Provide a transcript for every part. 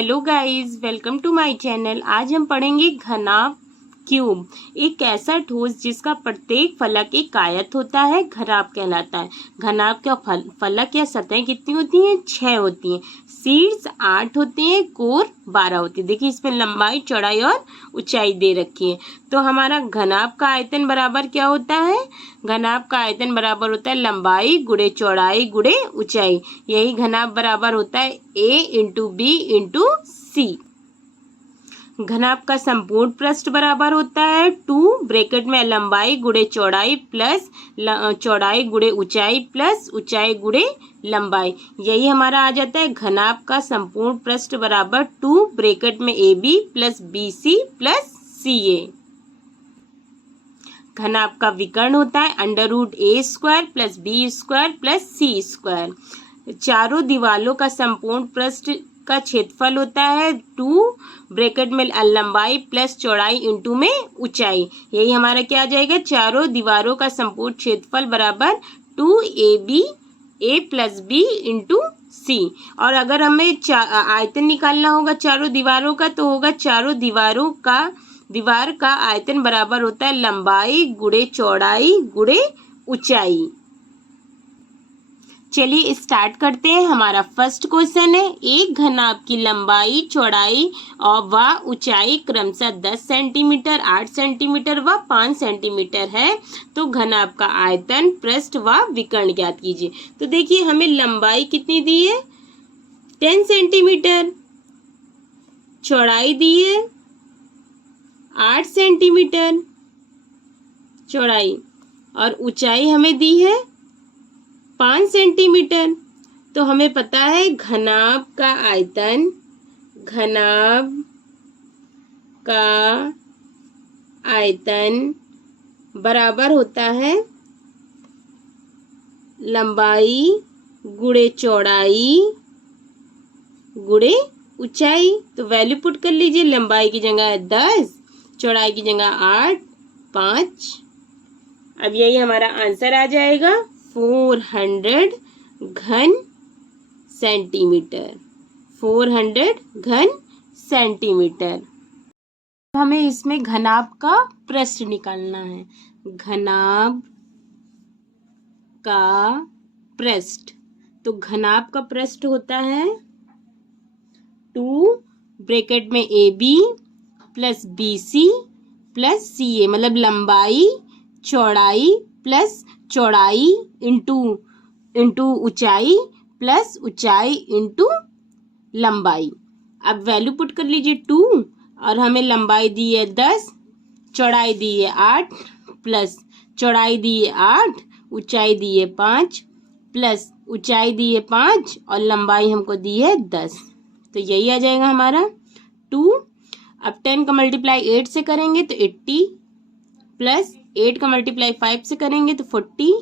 Hello guys, welcome to my channel. आज हम पढ़ेंगे घनाभ क्यूब। एक ऐसा ठोस जिसका प्रत्येक फलक एक आयत होता है घनाभ कहलाता है। घनाभ का फलक या सतह कितनी होती हैं? 6 होती हैं। शीर्ष 8 होते हैं, कोर 12 होती है। देखिए इसमें लंबाई, चौड़ाई और ऊंचाई दे रखी है। तो हमारा घनाभ का आयतन बराबर क्या होता है? घनाभ का आयतन बराबर होता है लंबाई गुणे चौड़ाई गुणे ऊंचाई। यही घनाभ बराबर होता है A इंटू बी इंटू सी। घनाभ का संपूर्ण पृष्ठ बराबर होता है 2 ब्रैकेट में लंबाई गुणे चौड़ाई प्लस चौड़ाई गुणे ऊंचाई प्लस ऊंचाई गुणे लंबाई। यही हमारा आ जाता है घनाभ का संपूर्ण पृष्ठ बराबर 2 ब्रैकेट में AB plus BC plus CA। घनाभ का विकर्ण होता है √A² plus B² plus C²। चारों दीवालों का संपूर्ण पृष्ठ का क्षेत्रफल होता है 2 ब्रैकेट में लंबाई प्लस चौड़ाई इंटू में ऊंचाई। यही हमारा क्या आ जाएगा? चारों दीवारों का संपूर्ण क्षेत्रफल बराबर 2AB A plus B into C। और अगर हमें आयतन निकालना होगा चारों दीवारों का, तो होगा चारों दीवार का आयतन बराबर होता है लंबाई गुणे चौड़ाई गुणे ऊंचाई। चलिए स्टार्ट करते हैं। हमारा फर्स्ट क्वेश्चन है, एक घनाभ की लंबाई, चौड़ाई और व ऊंचाई क्रमशः 10 सेंटीमीटर, 8 सेंटीमीटर व 5 सेंटीमीटर है, तो घनाभ का आयतन, पृष्ठ व विकर्ण ज्ञात कीजिए। तो देखिए हमें लंबाई कितनी दी है? 10 सेंटीमीटर, चौड़ाई दी है 8 सेंटीमीटर चौड़ाई और ऊंचाई हमें दी है 5 सेंटीमीटर। तो हमें पता है घनाभ का आयतन बराबर होता है लंबाई गुणे चौड़ाई गुणे ऊंचाई। तो वैल्यू पुट कर लीजिए। लंबाई की जगह है 10, चौड़ाई की जगह 8, 5। अब यही हमारा आंसर आ जाएगा 400 घन सेंटीमीटर। 400 घन सेंटीमीटर। हमें इसमें घनाभ का पृष्ठ निकालना है। घनाभ का पृष्ठ, तो घनाभ का पृष्ठ होता है 2 ब्रैकेट में AB plus BC plus CA, मतलब लंबाई चौड़ाई प्लस चौड़ाई इंटू ऊंचाई प्लस ऊंचाई इंटू लंबाई। अब वैल्यू पुट कर लीजिए 2, और हमें लंबाई दी है 10, चौड़ाई दी है 8 प्लस चौड़ाई दी है 8, ऊंचाई दी है 5 प्लस ऊंचाई दी है 5 और लंबाई हमको दी है 10। तो यही आ जाएगा हमारा 2। अब 10 का मल्टीप्लाई 8 से करेंगे तो 80 प्लस 8 का मल्टीप्लाई 5 से करेंगे तो 40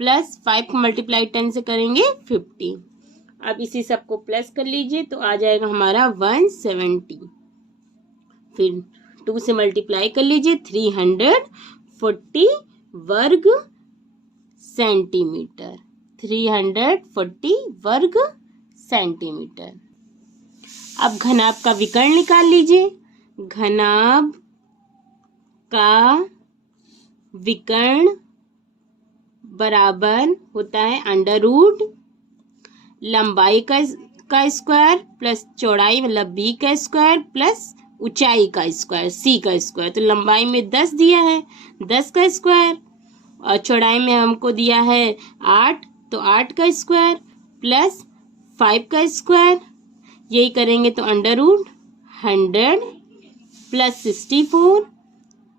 प्लस 5 का मल्टीप्लाई 10 से करेंगे 50। अब इसी सबको प्लस कर लीजिए तो आ जाएगा हमारा 170। फिर 2 से मल्टीप्लाई कर लीजिए 340 वर्ग सेंटीमीटर। 340 वर्ग सेंटीमीटर। अब घनाभ का विकर्ण निकाल लीजिए। घनाभ का विकर्ण बराबर होता है √ लंबाई का स्क्वायर प्लस चौड़ाई मतलब B का स्क्वायर प्लस ऊंचाई का स्क्वायर C का स्क्वायर। तो लंबाई में 10 दिया है, 10 का स्क्वायर, और चौड़ाई में हमको दिया है 8, तो 8 का स्क्वायर प्लस 5 का स्क्वायर। यही करेंगे तो √100 प्लस 64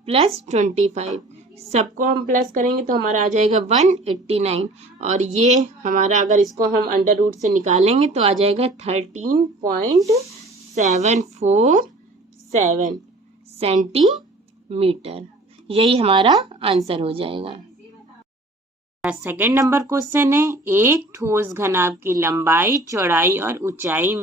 प्लस 25। सबको हम प्लस करेंगे तो हमारा आ जाएगा 189। और ये हमारा अगर इसको हम √ से निकालेंगे तो आ जाएगा 13.747 सेंटीमीटर। यही हमारा आंसर हो जाएगा। सेकंड नंबर क्वेश्चन है, एक ठोस घनाभ की लंबाई, चौड़ाई और ऊंचाई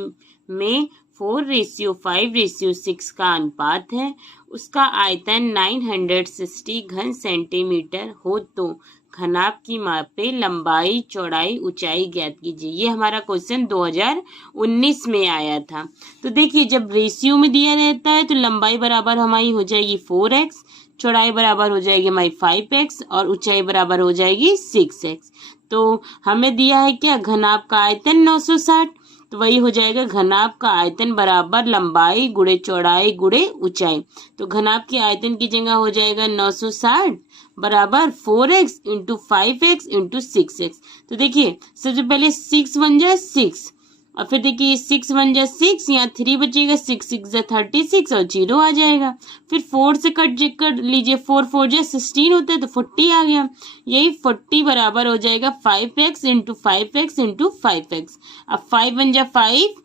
में 4:5:6 का अनुपात है। उसका आयतन 960 घन सेंटीमीटर हो तो घनाभ की मापे लंबाई चौड़ाई ऊंचाई ज्ञात कीजिए। ये हमारा क्वेश्चन 2019 में आया था। तो देखिए जब रेशियो में दिया रहता है तो लंबाई बराबर हमारी हो जाएगी 4x, चौड़ाई बराबर हो जाएगी हमारी 5x और ऊंचाई बराबर हो जाएगी 6x। तो हमें दिया है क्या, घनाभ का आयतन 960, तो वही हो जाएगा घनाभ का आयतन बराबर लंबाई गुणे चौड़ाई गुणे ऊंचाई। तो घनाभ के आयतन की जगह हो जाएगा 960 बराबर 4x into 5x into 6x। तो देखिए सबसे पहले 6 बन जाए 6 और फिर देखिए 6 बन जाए 6, यहाँ 3 बचेगा, 6 6 जा 36 और 0 आ जाएगा। फिर 4 से कट कर लीजिए, 4 4 जा 16 होता है तो 40 आ गया। यही 40 बराबर हो जाएगा 5x into 5x into 5x। अब 5 बन जा 5,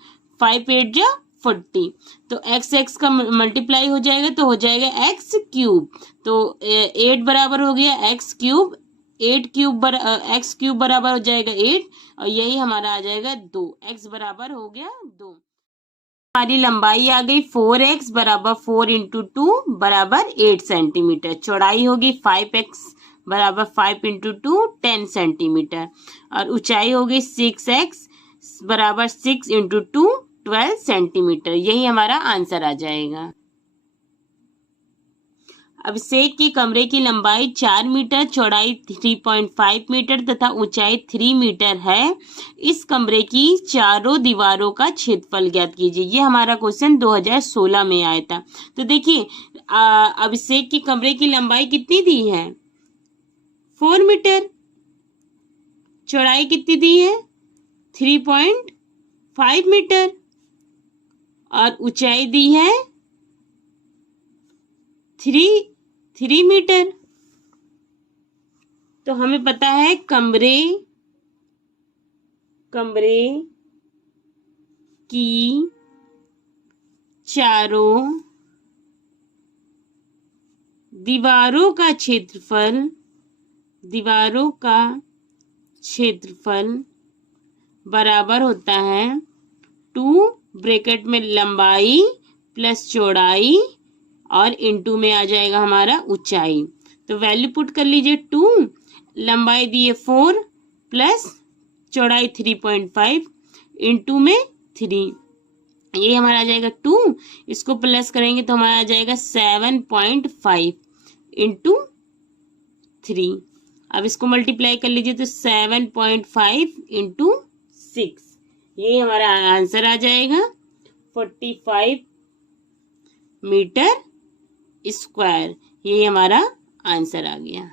5 8 जा 40, तो x x का मल्टीप्लाई हो जाएगा तो हो जाएगा x क्यूब। तो 8 बराबर हो गया x cube, 8 cube x cube बराबर हो जाएगा 8 और यही हमारा आ जाएगा 2, x बराबर हो गया 2। हमारी लंबाई आ गई 4x बराबर 4 इंटू 2 बराबर 8 सेंटीमीटर, चौड़ाई होगी 5x बराबर 5 इंटू 2 10 सेंटीमीटर और ऊंचाई होगी 6x बराबर 6 इंटू 2 12 सेंटीमीटर। यही हमारा आंसर आ जाएगा। अभिषेक के कमरे की लंबाई 4 मीटर, चौड़ाई 3.5 मीटर तथा ऊंचाई 3 मीटर है। इस कमरे की चारों दीवारों का क्षेत्रफल ज्ञात कीजिए। ये हमारा क्वेश्चन 2016 में आया था। तो देखिए अभिषेक के कमरे की लंबाई कितनी दी है, 4 मीटर, चौड़ाई कितनी दी है 3.5 मीटर और ऊंचाई दी है 3 मीटर। तो हमें पता है कमरे की चारों दीवारों का क्षेत्रफल बराबर होता है 2 ब्रैकेट में लंबाई प्लस चौड़ाई और इनटू में आ जाएगा हमारा ऊंचाई। तो वैल्यू पुट कर लीजिए, 2 लंबाई दी है 4 प्लस चौड़ाई 3.5 इनटू में 3, ये हमारा आ जाएगा 2, इसको प्लस करेंगे तो हमारा आ जाएगा 7.5 इंटू 3। अब इसको मल्टीप्लाई कर लीजिए तो 7.5 इंटू 6, ये हमारा आंसर आ जाएगा 45 मीटर स्क्वायर। ये हमारा आंसर आ गया।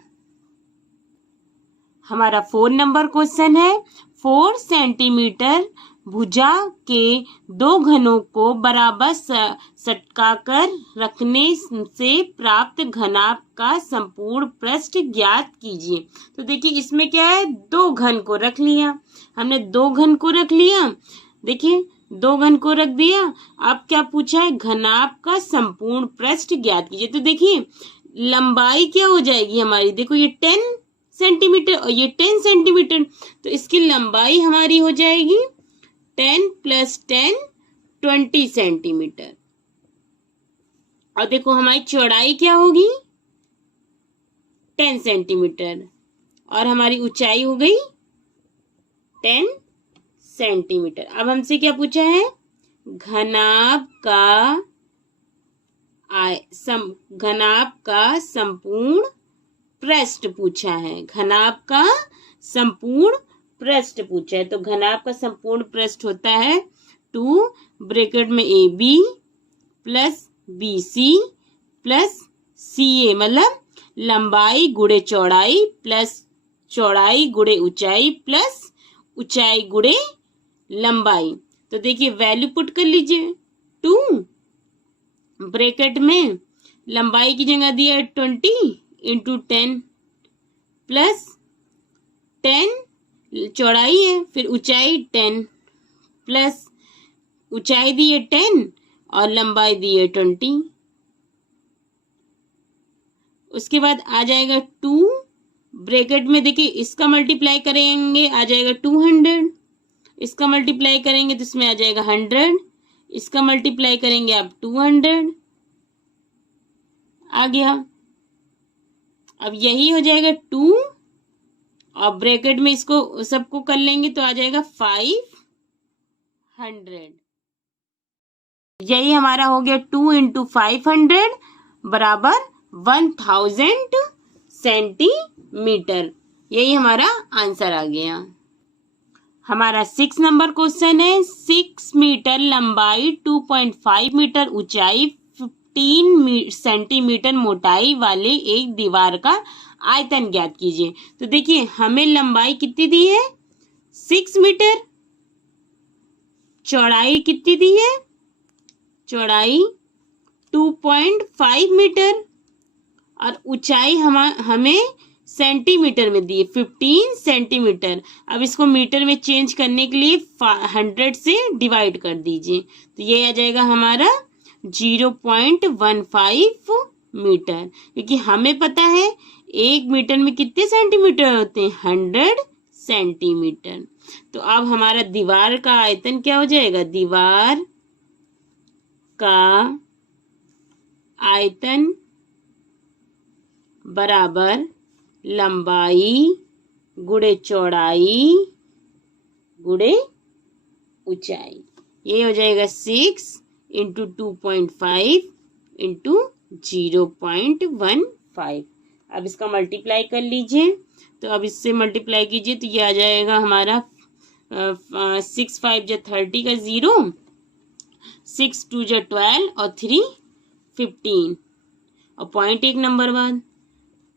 हमारा 4 नंबर क्वेश्चन है, 4 सेंटीमीटर भुजा के 2 घनों को बराबर सटकाकर रखने से प्राप्त घनाभ का संपूर्ण पृष्ठ ज्ञात कीजिए। तो देखिए इसमें क्या है, 2 घन को रख लिया हमने, 2 घन को रख लिया, देखिए 2 घन को रख दिया। अब क्या पूछा है, घनाभ का संपूर्ण पृष्ठ ज्ञात कीजिए। तो देखिए लंबाई क्या हो जाएगी हमारी, देखो ये 10 सेंटीमीटर और ये 10 सेंटीमीटर, तो इसकी लंबाई हमारी हो जाएगी 10 प्लस 10 20 सेंटीमीटर। और देखो हमारी चौड़ाई क्या होगी 10 सेंटीमीटर और हमारी ऊंचाई हो गई 10 सेंटीमीटर। अब हमसे क्या पूछा है, घनाभ का संपूर्ण पृष्ठ पूछा है, घनाभ का संपूर्ण पृष्ठ पूछा है। तो घनाभ का संपूर्ण पृष्ठ होता है 2 ब्रैकेट में AB plus BC plus CA, मतलब लंबाई गुणे चौड़ाई प्लस चौड़ाई गुणे ऊंचाई प्लस ऊंचाई गुणे लंबाई। तो देखिए वैल्यू पुट कर लीजिए, 2 ब्रैकेट में लंबाई की जगह दिया है 20 इंटू 10 प्लस 10 चौड़ाई है, फिर ऊंचाई 10 प्लस ऊंचाई दी है 10 और लंबाई दी है 20। उसके बाद आ जाएगा 2 ब्रैकेट में, देखिए इसका मल्टीप्लाई करेंगे आ जाएगा 200, इसका मल्टीप्लाई करेंगे तो इसमें आ जाएगा 100, इसका मल्टीप्लाई करेंगे आप 200 आ गया। अब यही हो जाएगा 2 और ब्रैकेट में इसको सबको कर लेंगे तो आ जाएगा 500। यही हमारा हो गया 2 × 500 बराबर 1000 सेंटीमीटर। यही हमारा आंसर आ गया। हमारा 6 नंबर क्वेश्चन है 6 मीटर लंबाई 2.5 मीटर ऊंचाई 15 सेंटीमीटर मोटाई वाले एक दीवार का आयतन ज्ञात कीजिए। तो देखिए हमें लंबाई कितनी दी है 6 मीटर, चौड़ाई कितनी दी है, चौड़ाई 2.5 मीटर और ऊंचाई हमें सेंटीमीटर में दी है 15 सेंटीमीटर। अब इसको मीटर में चेंज करने के लिए 100 से डिवाइड कर दीजिए तो ये आ जाएगा हमारा 0.15 मीटर, क्योंकि हमें पता है 1 मीटर में कितने सेंटीमीटर होते हैं 100 सेंटीमीटर। तो अब हमारा दीवार का आयतन क्या हो जाएगा, दीवार का आयतन बराबर लंबाई गुणे चौड़ाई गुणे ऊंचाई। ये हो जाएगा 6 × 2.5 × 0.15। अब इसका मल्टीप्लाई कर लीजिए तो अब इससे मल्टीप्लाई कीजिए तो ये आ जाएगा हमारा 6 5 × 30 का 0, 6 2 × 12 और 3 15 और 0.1 नंबर बाद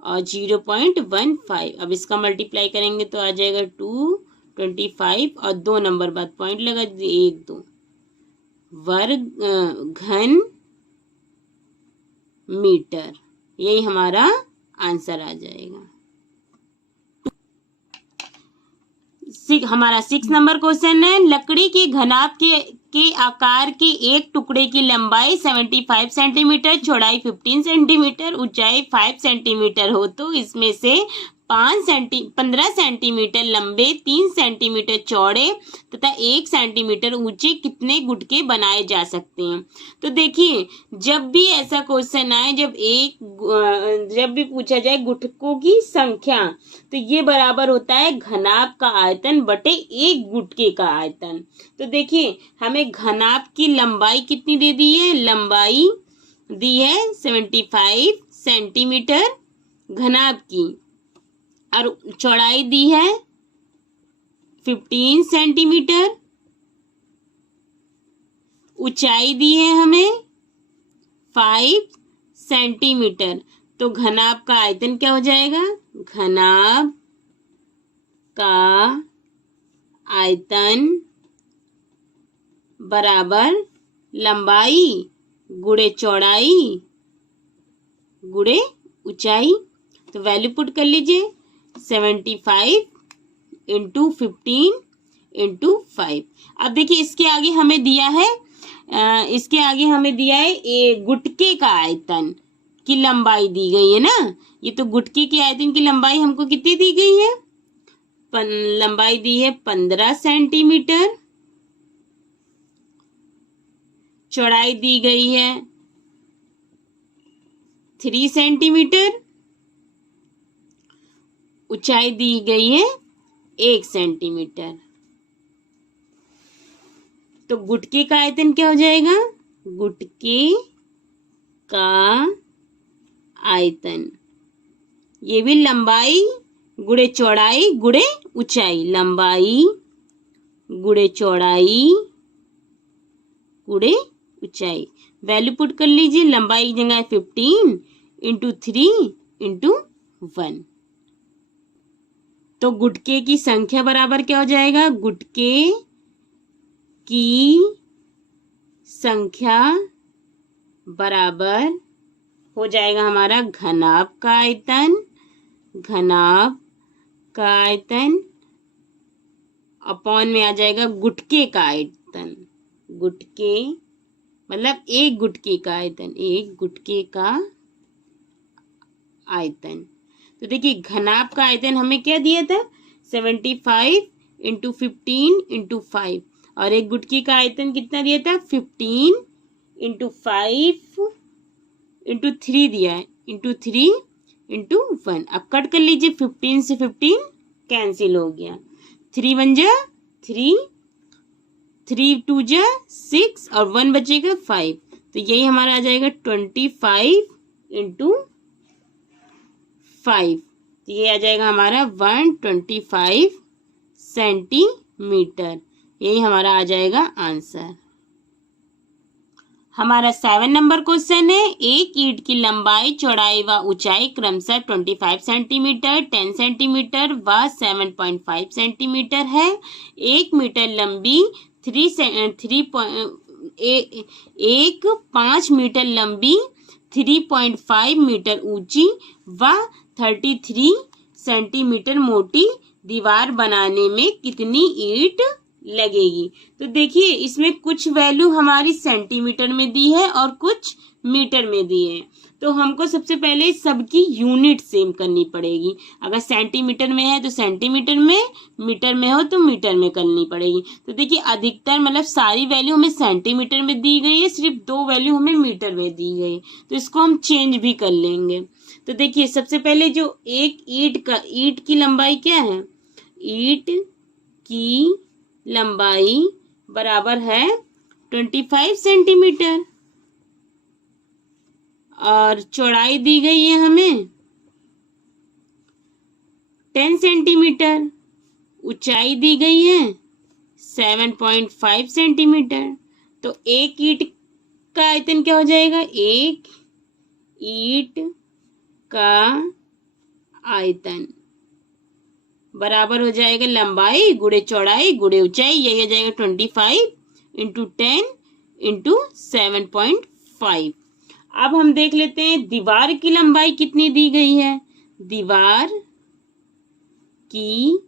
और 0.15। अब इसका मल्टीप्लाई करेंगे तो आ जाएगा 225 और 2 नंबर बाद पॉइंट लगा 1 2 वर्ग घन मीटर। यही हमारा आंसर आ जाएगा। हमारा 6 नंबर क्वेश्चन है लकड़ी के घनाभ के आकार के एक टुकड़े की लंबाई 75 सेंटीमीटर, चौड़ाई 15 सेंटीमीटर, ऊंचाई 5 सेंटीमीटर हो तो इसमें से 15 सेंटीमीटर लंबे, 3 सेंटीमीटर चौड़े तथा 1 सेंटीमीटर ऊंचे कितने गुटके बनाए जा सकते हैं। तो देखिए जब भी ऐसा क्वेश्चन आए, जब भी पूछा जाए गुटकों की संख्या, तो ये बराबर होता है घनाभ का आयतन बटे एक गुटके का आयतन। तो देखिए हमें घनाभ की लंबाई कितनी दे दी है, लंबाई दी है 75 सेंटीमीटर घनाभ की और चौड़ाई दी है 15 सेंटीमीटर, ऊंचाई दी है हमें 5 सेंटीमीटर। तो घनाभ का आयतन क्या हो जाएगा, घनाभ का आयतन बराबर लंबाई गुणे चौड़ाई गुणे ऊंचाई। तो वैल्यू पुट कर लीजिए 75 × 15 × 5। अब देखिए इसके आगे हमें दिया है गुटके का आयतन की लंबाई दी गई है ना। ये तो गुटके के आयतन की लंबाई हमको कितनी दी गई है, लंबाई दी है 15 सेंटीमीटर, चौड़ाई दी गई है 3 सेंटीमीटर, ऊंचाई दी गई है 1 सेंटीमीटर। तो गुटके का आयतन क्या हो जाएगा, गुटके का आयतन, ये भी लंबाई गुणे चौड़ाई गुणे ऊंचाई, लंबाई गुणे चौड़ाई गुणे ऊंचाई। वैल्यू पुट कर लीजिए, लंबाई की जगह 15 × 3 × 1। तो गुटके की संख्या बराबर क्या हो जाएगा, गुटके की संख्या बराबर हो जाएगा हमारा घनाभ का आयतन, घनाभ का आयतन अपॉन में आ जाएगा गुटके का आयतन, गुटके मतलब एक गुटके का आयतन, एक गुटके का आयतन। तो देखिए घनाभ का आयतन हमें क्या दिया था 75 × 15 × 5 और एक गुटके का आयतन कितना दिया था 15 × 5 × 3 दिया है, × 3 × 1। अब कट कर लीजिए 15 से 15 कैंसिल हो गया। 3 1 जा 3, 3 2 जा 6 और 1 बचेगा 5। तो यही हमारा आ जाएगा 25 इंटू 5। तो ये आ जाएगा हमारा 125 सेंटीमीटर। यही हमारा आ जाएगा आंसर। हमारा 7 नंबर क्वेश्चन है, एक ईंट की लंबाई, चौड़ाई व ऊंचाई क्रमशः 25 सेंटीमीटर, 10 सेंटीमीटर व 7.5 सेंटीमीटर है। 1 मीटर लंबी 5 मीटर लंबी 3.5 मीटर ऊंची व 33 सेंटीमीटर मोटी दीवार बनाने में कितनी ईंट लगेगी। तो देखिए इसमें कुछ वैल्यू हमारी सेंटीमीटर में दी है और कुछ मीटर में दी है। तो हमको सबसे पहले सबकी यूनिट सेम करनी पड़ेगी। अगर सेंटीमीटर में है तो सेंटीमीटर में, मीटर में हो तो मीटर में करनी पड़ेगी। तो देखिए अधिकतर मतलब सारी वैल्यू हमें सेंटीमीटर में दी गई है, सिर्फ 2 वैल्यू हमें मीटर में दी गई। तो इसको हम चेंज भी कर लेंगे। तो देखिए सबसे पहले जो एक ईंट की लंबाई क्या है, ईंट की लंबाई बराबर है 25 सेंटीमीटर और चौड़ाई दी गई है हमें 10 सेंटीमीटर, ऊंचाई दी गई है 7.5 सेंटीमीटर। तो एक ईंट का आयतन क्या हो जाएगा, एक ईंट का आयतन बराबर हो जाएगा लंबाई गुणे चौड़ाई गुणे ऊंचाई, यही हो जाएगा 25 इंटू 10 इंटू 7.5। अब हम देख लेते हैं दीवार की लंबाई कितनी दी गई है। दीवार की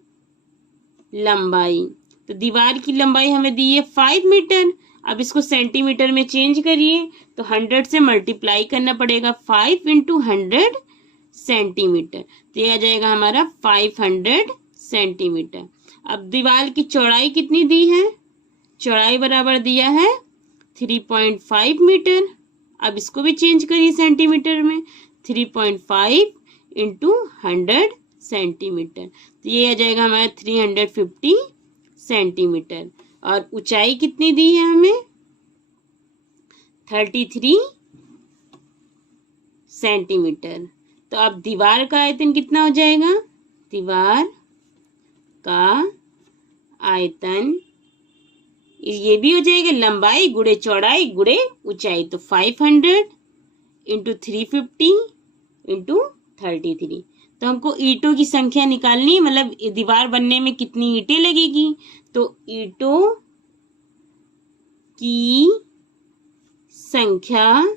लंबाई, तो दीवार की लंबाई हमें दी है 5 मीटर। अब इसको सेंटीमीटर में चेंज करिए तो 100 से मल्टीप्लाई करना पड़ेगा, 5 इंटू 100 सेंटीमीटर। तो ये आ जाएगा हमारा 500 सेंटीमीटर। अब दीवार की चौड़ाई कितनी दी है, चौड़ाई बराबर दिया है 3.5 मीटर। अब इसको भी चेंज करिए सेंटीमीटर में, 3.5 इंटू 100 सेंटीमीटर। तो ये आ जाएगा हमारा 350 सेंटीमीटर। और ऊंचाई कितनी दी है हमें, 33 सेंटीमीटर। तो अब दीवार का आयतन कितना हो जाएगा, दीवार का आयतन ये भी हो जाएगा लंबाई गुणे चौड़ाई गुणे ऊंचाई। तो 500 इंटू 350 इंटू 33। तो हमको ईंटों की संख्या निकालनी है, मतलब दीवार बनने में कितनी ईंटें लगेगी। तो ईंटों की संख्या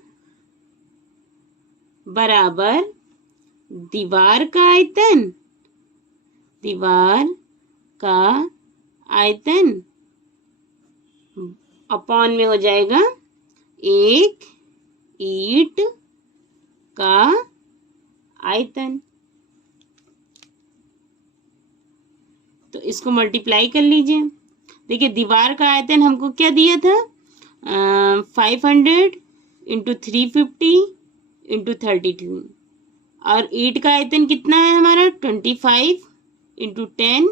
बराबर दीवार का आयतन, दीवार का आयतन अपॉन में हो जाएगा एक ईंट का आयतन। तो इसको मल्टीप्लाई कर लीजिए। देखिए दीवार का आयतन हमको क्या दिया था, 500 इंटू 350 इंटू 32। और ईंट का आयतन कितना है हमारा, 25 इंटू 10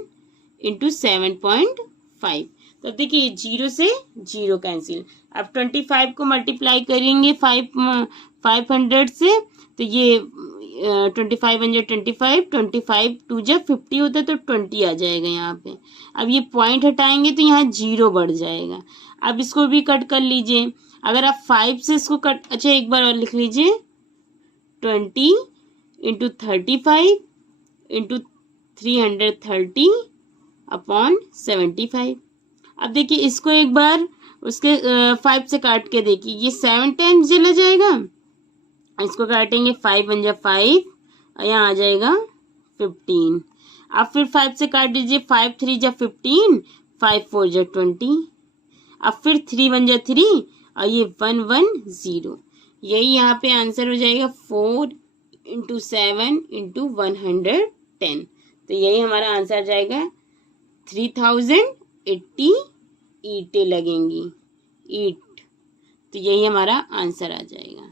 इंटू 7.5। तो देखिए 0 से 0 कैंसिल। अब 25 को मल्टीप्लाई करेंगे 500 से, तो ये 25 1 25, 25 2 जा 50 होता है तो 20 आ जाएगा यहाँ पे। अब ये पॉइंट हटाएंगे तो यहाँ 0 बढ़ जाएगा। अब इसको भी कट कर लीजिए। अगर आप 5 से इसको कट, अच्छा एक बार और लिख लीजिए, 20 इंटू 35 इंटू 330 अपॉन 75। अब देखिए इसको एक बार उसके 5 से काट के देखिए, ये 7 टाइम्स चला जाएगा। इसको काटेंगे 5 1 जा 5 और यहाँ आ जाएगा 15। अब फिर 5 से काट दीजिए, 5 3 जा 15, 5 4 जा 20। अब फिर 3 1 जा 3 और ये 1 1 0। यही यहाँ पे आंसर हो जाएगा 4 इंटू 7 इंटू 110। तो यही हमारा आंसर जाएगा 3080 ईंटें लगेंगी, ईंट। तो यही हमारा आंसर आ जाएगा।